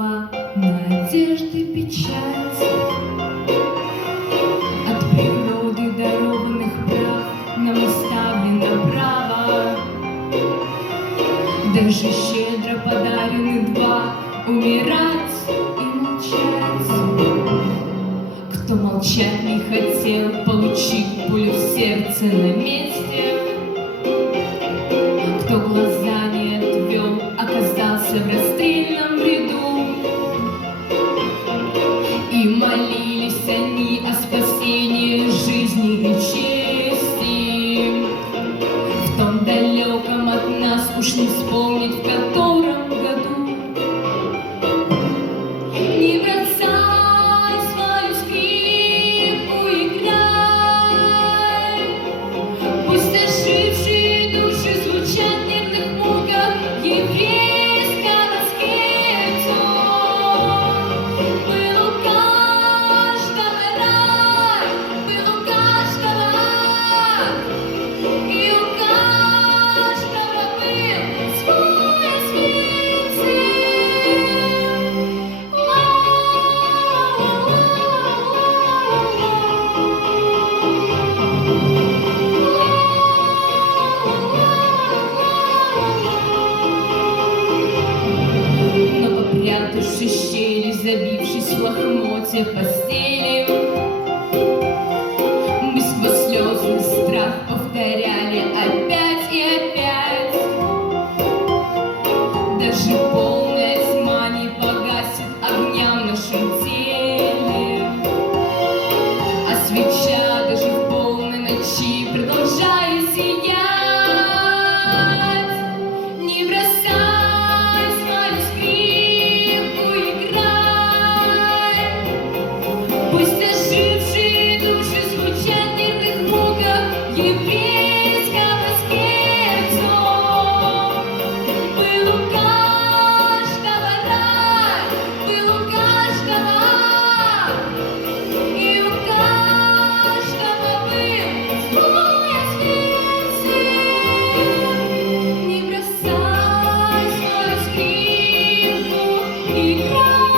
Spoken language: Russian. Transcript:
слова, надежды печать. От природы дарованных прав нам оставлено право. Даже щедро подарены два — умирать и молчать. Кто молчать не хотел, получить пулю в сердце на месте. Кто глаза не отвел, оказался в расстрельном ряду. И молились они о спасении жизни и чести. В том далеком от нас, уж не вспомнить в котором году. Не бросай свою скрипку, играй. Пусть ожившие души звучат в нервных муках еврейского скрипцу. Был у каждого рай, был у каждого ад, и у каждого был свой освященный. Но попрятавшись щели, забившись в лохмотья постели, мы сквозь слезы и страх повторяли опять и опять. Даже полная тьма не погасит огня в нашем теле, а свеча даже в полной ночи продолжает сиять. Не бросай свою скрипку, играй. Пусть ожившие души звучат в нервных муках еврейского скрипцу. Был у каждого рай, был у каждого ад, и у каждого был свой освященный. Не бросай свою скрипку, играй.